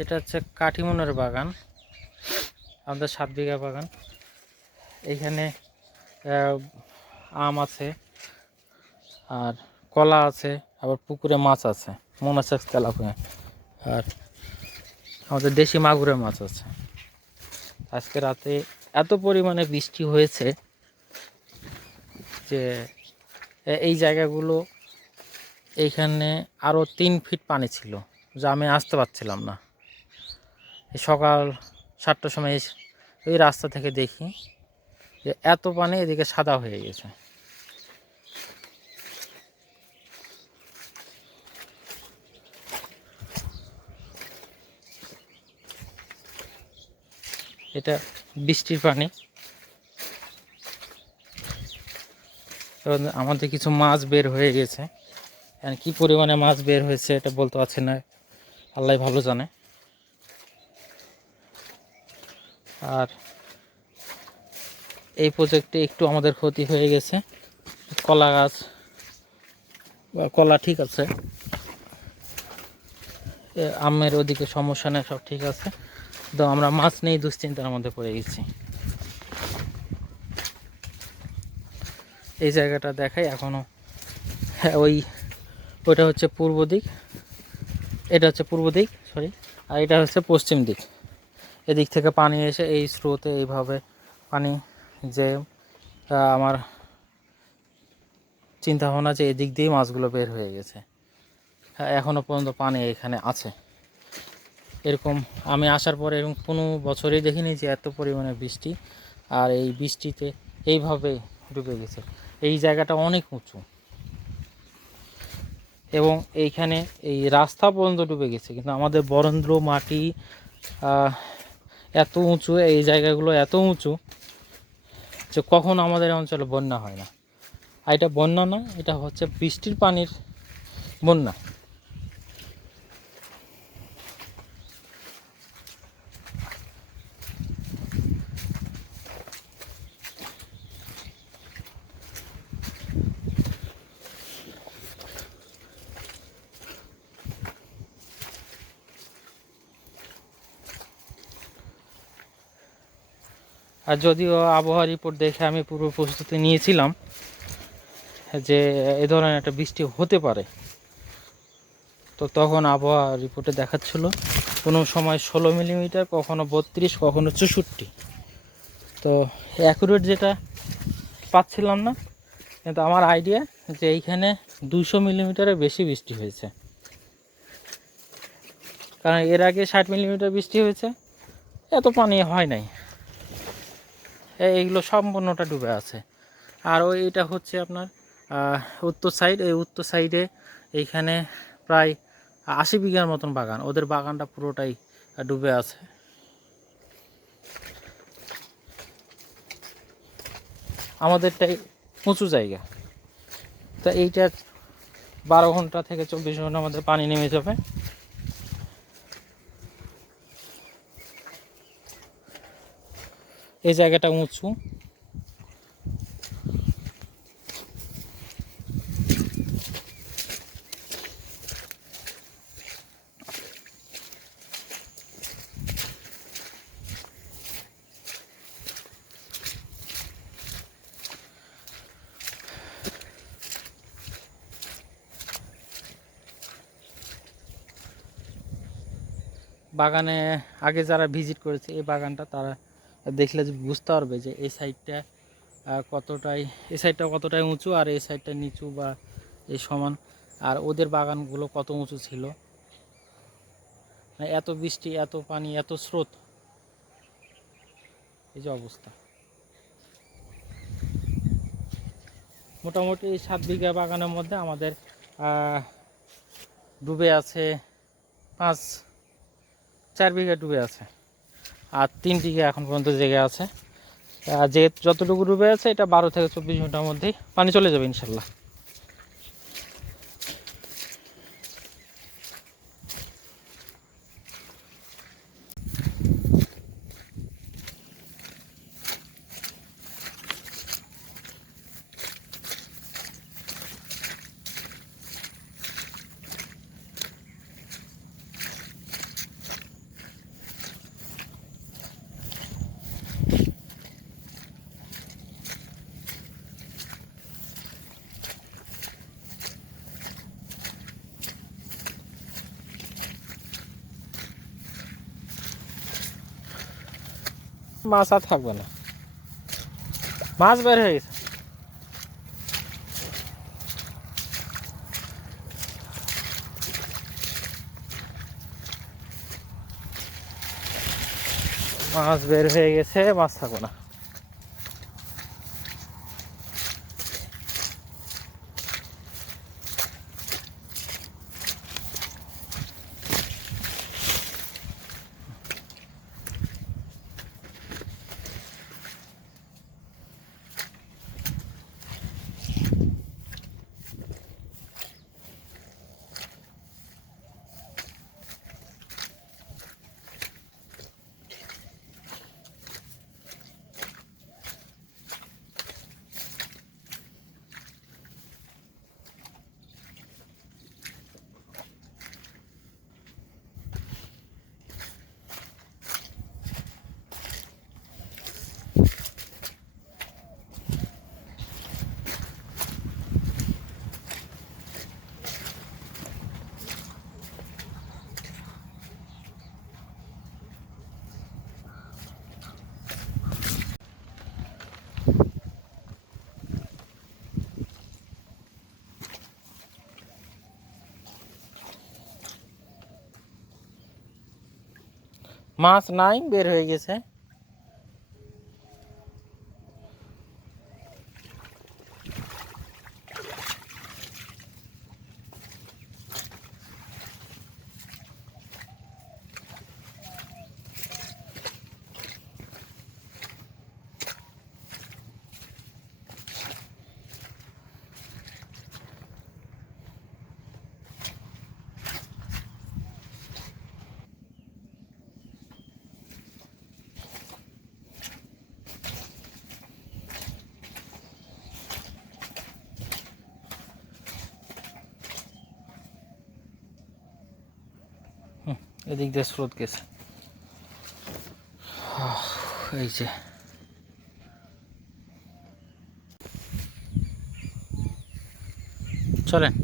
এটা হচ্ছে কাঠিমনের বাগান, আমাদের 7 বিঘা বাগান। এইখানে আম আছে, আর কলা আছে, আবার পুকুরে মাছ আছে, মোনাসেক্স তেলাপিয়া, আর আমাদের দেশি মাগুরের মাছ আছে। আজকে রাতে এত পরিমাণে বৃষ্টি হয়েছে যে এই জায়গাগুলো, এইখানে আরও 3 ফিট পানি ছিল, যা আমি আসতে পারছিলাম না। সকাল 7টার সময় ওই রাস্তা থেকে দেখি যে এত পানি এদিকে সাদা হয়ে গেছে। এটা বৃষ্টির পানি। আমাদের কিছু মাছ বের হয়ে গেছে, কি পরিমাণে মাছ বের হয়েছে এটা বলতে পারছি না, আল্লাহ ভালো জানে। আর এই প্রজেক্টে একটু আমাদের ক্ষতি হয়ে গেছে, কলা গাছ বা কলা ঠিক আছে, আমের ওদিকে সমস্যা নেই, সব ঠিক আছে, তো আমরা মাছ নেই দুশ্চিন্তার মধ্যে পড়ে গেছি। এই জায়গাটা দেখাই এখনো, হ্যাঁ ওইটা হচ্ছে পূর্ব দিক, এটা হচ্ছে পূর্ব দিক সরি, আর এটা হচ্ছে পশ্চিম দিক। এদিক থেকে পানি এসে এই স্রোতে এইভাবে পানি, যে আমার চিন্তা ভাবনা যে এদিক দিয়ে মাছগুলো বের হয়ে গেছে। হ্যাঁ, এখনও পর্যন্ত পানি এখানে আছে। এরকম আমি আসার পরে এরকম কোনো বছরই দেখিনি যে এত পরিমাণে বৃষ্টি, আর এই বৃষ্টিতে এইভাবে ডুবে গেছে। এই জায়গাটা অনেক উঁচু এবং এইখানে এই রাস্তা পর্যন্ত ডুবে গেছে, কিন্তু আমাদের বরেন্দ্র মাটি এত উঁচু, এই জায়গাগুলো এত উঁচু যে কখন আমাদের অঞ্চলে বন্যা হয় না। আর এটা বন্যা না, এটা হচ্ছে বৃষ্টির পানির বন্যা। আর যদিও আবহাওয়া রিপোর্ট দেখে আমি পুরো প্রস্তুতি নিয়েছিলাম যে এ ধরনের একটা বৃষ্টি হতে পারে, তো তখন আবহাওয়া রিপোর্টে দেখাচ্ছিল কোনো সময় 16 মিলিমিটার, কখনো 32, কখনো 64। তো অ্যাকুরেট যেটা পাচ্ছিলাম না, কিন্তু আমার আইডিয়া যে এইখানে 200 মিলিমিটারের বেশি বৃষ্টি হয়েছে, কারণ এর আগে 60 মিলিমিটার বৃষ্টি হয়েছে, এত পানি হয় নাই। এইগুলো সম্পূর্ণটা ডুবে আছে। আর এইটা হচ্ছে আপনার উত্তর সাইড, এই উত্তর সাইডে এইখানে প্রায় 80 বিঘার মতন বাগান, ওদের বাগানটা পুরোটাই ডুবে আছে। আমাদেরটাই উঁচু জায়গা, তা এইটা 12 ঘন্টা থেকে 24 ঘন্টার মধ্যে পানি নেমে যাবে। এই জায়গাটা উঁচু, বাগানে আগে যারা ভিজিট করেছে এই বাগানটা, তারা দেখলে যে বুঝতে পারবে যে এই সাইডটা কতটাই, এই সাইডটা কতটাই উঁচু আর এই সাইডটা নিচু বা এই সমান, আর ওদের বাগানগুলো কত উঁচু ছিল। এত বৃষ্টি, এত পানি, এত স্রোত, এই যে অবস্থা। মোটামুটি 7 বিঘা বাগানের মধ্যে আমাদের ডুবে আছে 4 বিঘা ডুবে আছে, আর 3 বিঘা এখন পর্যন্ত জেগে আছে। যে যতটুকু ডুবে আছে এটা 12 থেকে 24 ঘন্টার মধ্যেই পানি চলে যাবে ইনশাল্লাহ। মাছ আর থাকবে না, মাছ বের হয়ে গেছে। মাছ বের হয়ে গেছে, মাছ থাকবে না। মাছ নাই, বের হয়ে গেছে। এদিক দিয়ে স্রোত গেছে। এই যে চলেন।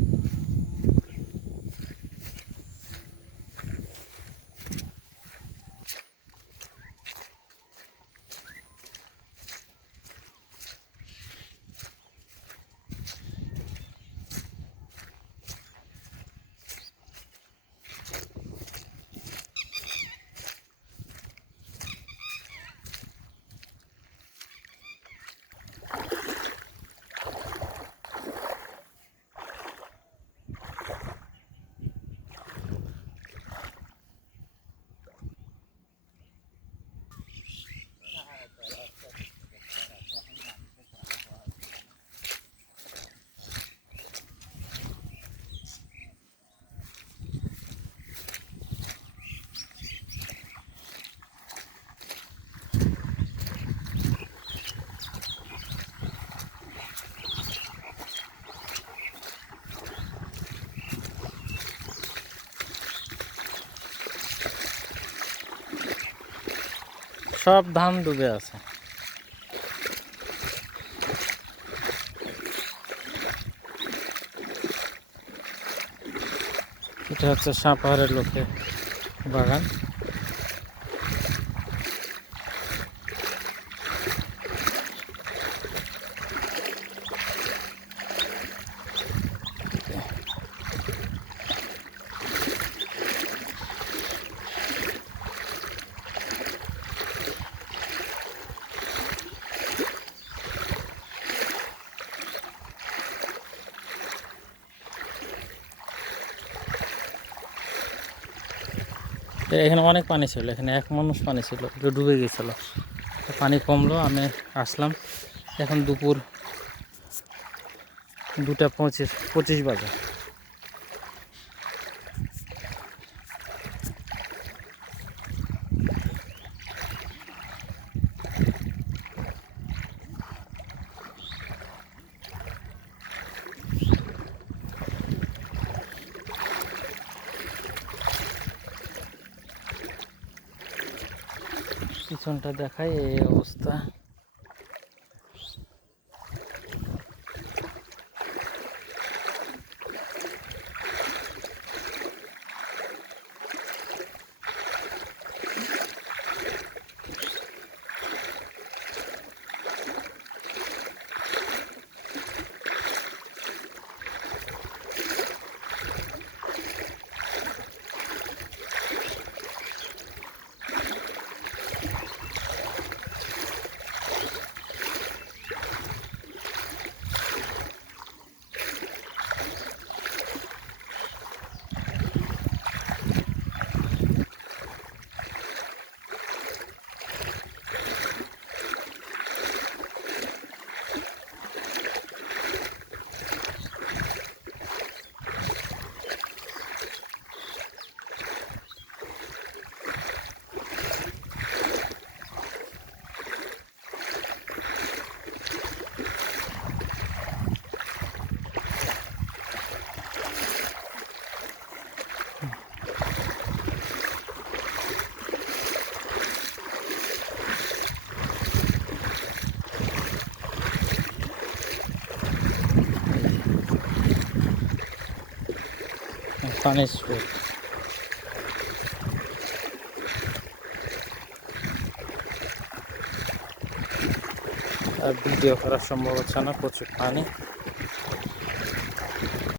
সব ধান ডুবে আছে। এটা হচ্ছে সাপাহারের লোকের বাগান। এখানে অনেক পানি ছিল, এখানে এক মানুষ পানি ছিল, ডুবে গেছিল। পানি কমলো, আমি আসলাম। এখন দুপুর 2:25 বাজে। পিছনটা দেখাই, এই অবস্থা। সানি স্রোত। আর ভিডিও করা সম্ভব হচ্ছে না, প্রচুর পানি।